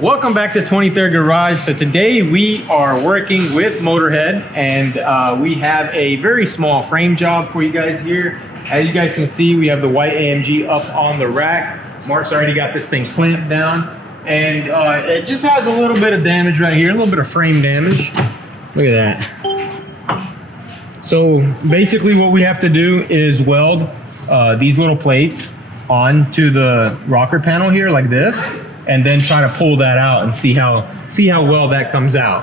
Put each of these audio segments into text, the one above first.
Welcome back to 23rd Garage. So today we are working with Motorhead, and we have a very small frame job for you guys here. As you guys can see, we have the white AMG up on the rack. Mark's already got this thing clamped down, and it just has a little bit of damage right here, a little bit of frame damage. Look at that. So basically what we have to do is weld these little plates onto the rocker panel here like this, and then try to pull that out and see how well that comes out.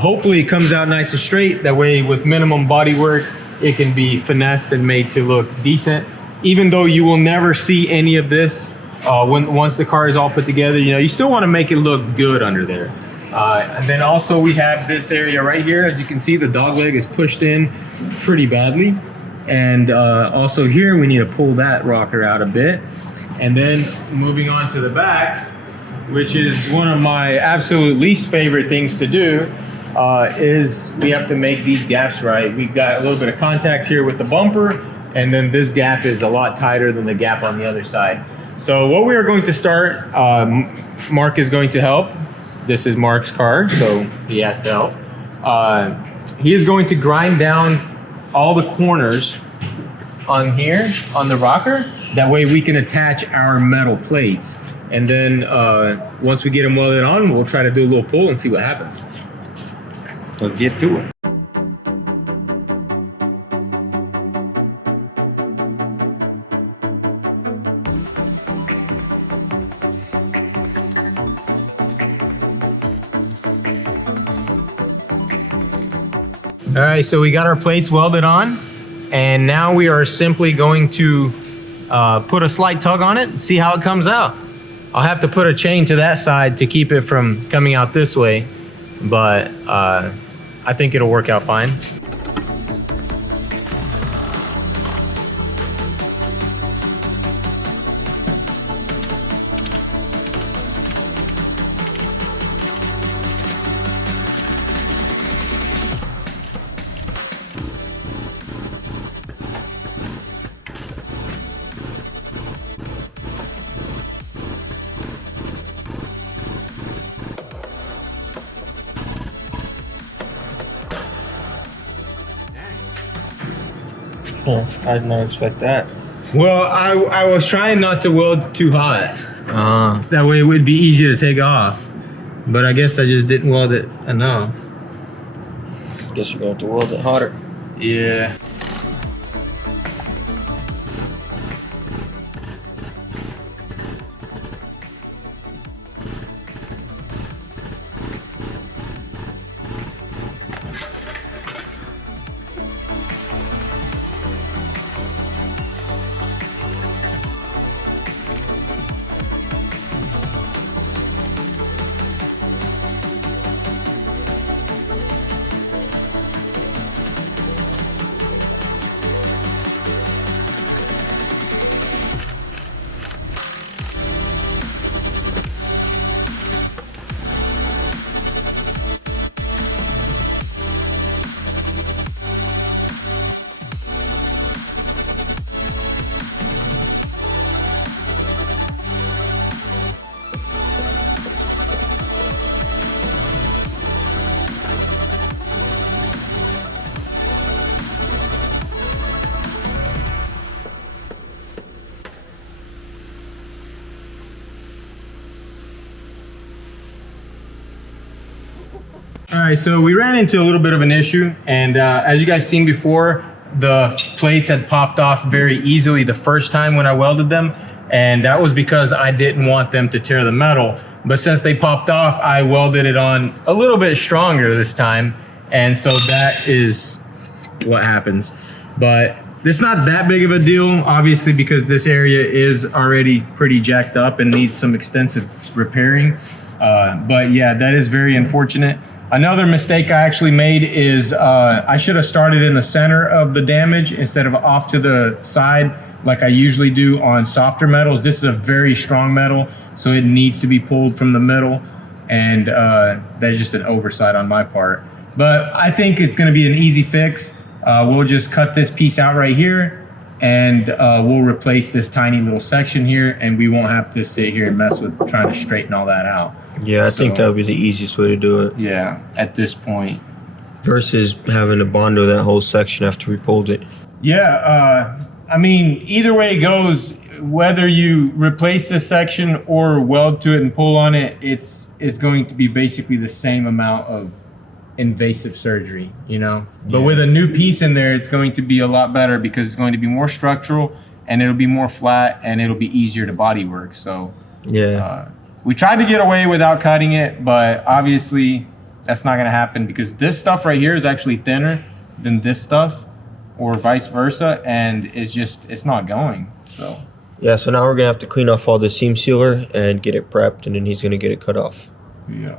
Hopefully it comes out nice and straight. That way with minimum body work, it can be finessed and made to look decent. Even though you will never see any of this once the car is all put together, you know, you still want to make it look good under there. And then also we have this area right here. As you can see, the dog leg is pushed in pretty badly. And also here, we need to pull that rocker out a bit. And then moving on to the back, which is one of my absolute least favorite things to do, is we have to make these gaps right. We've got a little bit of contact here with the bumper, and then this gap is a lot tighter than the gap on the other side. So what we are going to start, Mark is going to help. This is Mark's car, so he has to help. He is going to grind down all the corners on here, on the rocker. That way we can attach our metal plates. And then once we get them welded on, we'll try to do a little pull and see what happens. Let's get to it. All right, so we got our plates welded on, and now we are simply going to put a slight tug on it and see how it comes out. I'll have to put a chain to that side to keep it from coming out this way, but I think it'll work out fine. Oh, I did not expect that. Well, I was trying not to weld too hot. That way it would be easy to take off. But I guess I just didn't weld it enough. Guess you're going to have to weld it hotter. Yeah. All right, so we ran into a little bit of an issue, and as you guys seen before, the plates had popped off very easily the first time when I welded them, and that was because I didn't want them to tear the metal. But since they popped off, I welded it on a little bit stronger this time, and so that is what happens. But it's not that big of a deal, obviously, because this area is already pretty jacked up and needs some extensive repairing. But yeah, that is very unfortunate. Another mistake I actually made is I should have started in the center of the damage instead of off to the side like I usually do on softer metals. This is a very strong metal, so it needs to be pulled from the middle, and that's just an oversight on my part. But I think it's going to be an easy fix. We'll just cut this piece out right here, and we'll replace this tiny little section here, and we won't have to sit here and mess with trying to straighten all that out. Yeah, I think that would be the easiest way to do it. Yeah, at this point. Versus having to bondo that whole section after we pulled it. Yeah, I mean, either way it goes, whether you replace this section or weld to it and pull on it, it's going to be basically the same amount of invasive surgery, you know? But with a new piece in there, it's going to be a lot better because it's going to be more structural and it'll be more flat and it'll be easier to body work. So yeah, we tried to get away without cutting it, but obviously that's not gonna happen because this stuff right here is actually thinner than this stuff or vice versa, and it's not going, so. Yeah, so now we're gonna have to clean off all the seam sealer and get it prepped, and then he's gonna get it cut off. Yeah.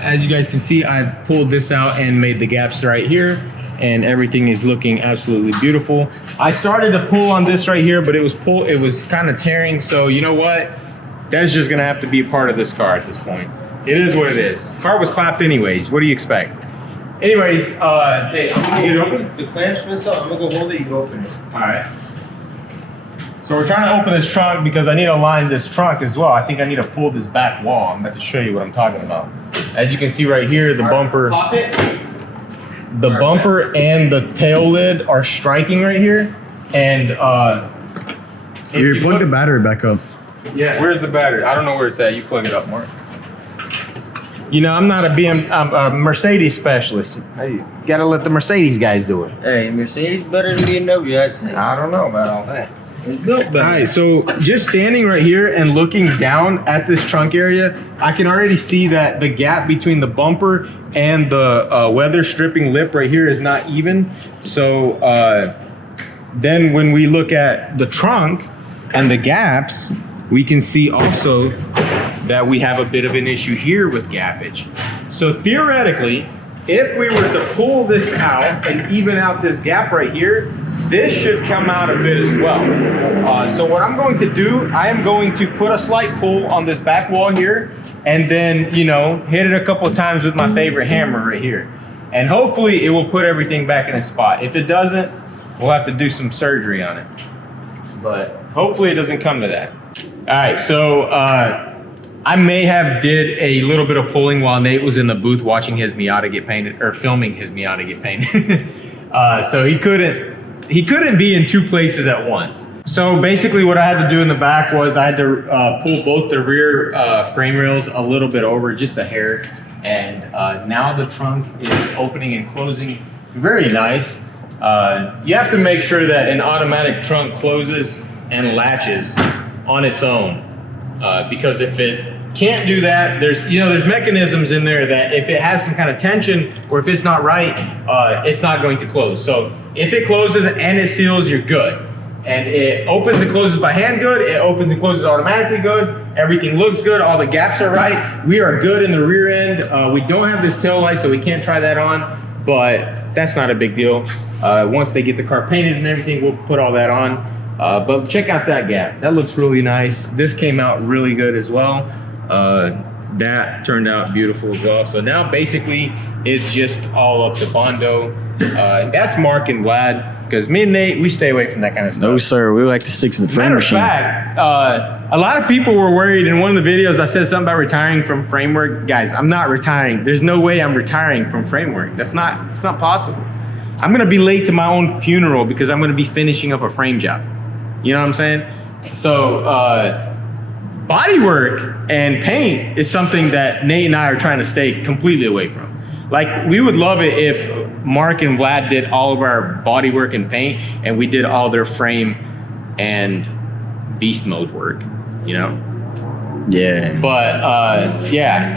As you guys can see, I pulled this out and made the gaps right here, and everything is looking absolutely beautiful. I started to pull on this right here, but it was kind of tearing. So you know what? That's just gonna have to be a part of this car at this point. It is what it is. Car was clapped anyways. What do you expect? Anyways, hey, I'm gonna get it open. The clamps messed up. I'm gonna go hold it. You go open it. All right. So we're trying to open this trunk because I need to line this trunk as well. I think I need to pull this back wall. I'm about to show you what I'm talking about. As you can see right here, the bumper, the bumper and the tail lid are striking right here. And You plug the battery back up. yeah, where's the battery? I don't know where it's at. You plug it up, Mark. You know, I'm not I'm a Mercedes specialist. Hey, gotta let the Mercedes guys do it. Hey, Mercedes better than BMW, I'd say. I don't know about all that. It's built better. All right, so just standing right here and looking down at this trunk area, I can already see that the gap between the bumper and the weather stripping lip right here is not even. So then when we look at the trunk and the gaps, we can see also that we have a bit of an issue here with gappage. So theoretically, if we were to pull this out and even out this gap right here, this should come out a bit as well. So what I'm going to do, I am going to put a slight pull on this back wall here and then, you know, hit it a couple of times with my favorite hammer right here. And hopefully it will put everything back in its spot. If it doesn't, we'll have to do some surgery on it. But hopefully it doesn't come to that. All right, so I may have did a little bit of pulling while Nate was in the booth watching his Miata get painted, or filming his Miata get painted. So he couldn't be in two places at once. So basically what I had to do in the back was I had to pull both the rear frame rails a little bit over, just a hair. And now the trunk is opening and closing very nice. You have to make sure that an automatic trunk closes and latches on its own. Because if it can't do that, there's mechanisms in there that if it has some kind of tension or if it's not right, it's not going to close. So if it closes and it seals, you're good. And it opens and closes by hand good. It opens and closes automatically good. Everything looks good. All the gaps are right. We are good in the rear end. We don't have this tail light, so we can't try that on, but that's not a big deal. Once they get the car painted and everything, we'll put all that on. But check out that gap. That looks really nice. This came out really good as well. That turned out beautiful as well. So now basically it's just all up to Bondo. And that's Mark and Vlad. Because me and Nate, we stay away from that kind of stuff. No, sir. We like to stick to the frame machine. Matter of fact, a lot of people were worried in one of the videos I said something about retiring from framework. Guys, I'm not retiring. There's no way I'm retiring from framework. It's not possible. I'm gonna be late to my own funeral because I'm gonna be finishing up a frame job. You know what I'm saying? So body work and paint is something that Nate and I are trying to stay completely away from. Like, we would love it if Mark and Vlad did all of our body work and paint, and we did all their frame and beast mode work, you know? Yeah. But yeah,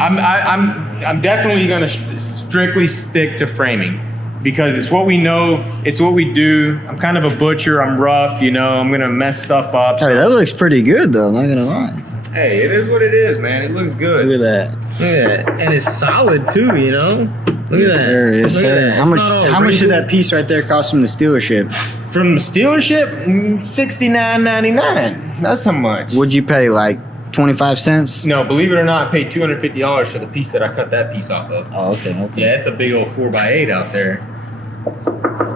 I'm definitely gonna strictly stick to framing because it's what we know, it's what we do. I'm kind of a butcher, I'm rough, you know, I'm gonna mess stuff up. Hey, that looks pretty good though, not gonna lie. Hey, it is what it is, man. It looks good. Look at that. Look at that. And it's solid too, you know? Look Yes, at that. sir. Yes, Look at sir. that. How much did that piece right there cost from the dealership? From the dealership? $69.99. That's how much. Would you pay like 25 cents? No, believe it or not, I paid $250 for the piece that I cut that piece off of. Oh, okay. Yeah, it's a big old 4x8 out there.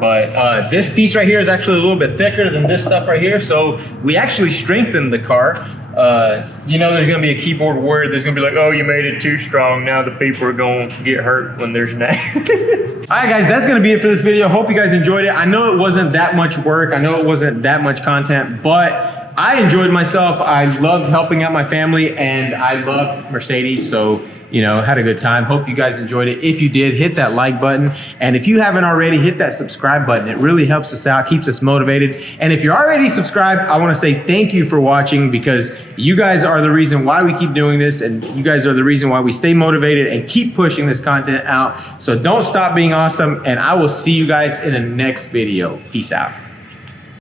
But this piece right here is actually a little bit thicker than this stuff right here, so we actually strengthened the car. You know, there's gonna be a keyboard warrior that's gonna be like, oh, you made it too strong. Now the people are gonna get hurt when there's not. All right, guys, that's gonna be it for this video. Hope you guys enjoyed it. I know it wasn't that much work. I know it wasn't that much content, but I enjoyed myself. I loved helping out my family, and I love Mercedes, so you know, had a good time. Hope you guys enjoyed it. If you did, hit that like button. And if you haven't already, hit that subscribe button. It really helps us out, keeps us motivated. And if you're already subscribed, I want to say thank you for watching because you guys are the reason why we keep doing this. And you guys are the reason why we stay motivated and keep pushing this content out. So don't stop being awesome. And I will see you guys in the next video. Peace out.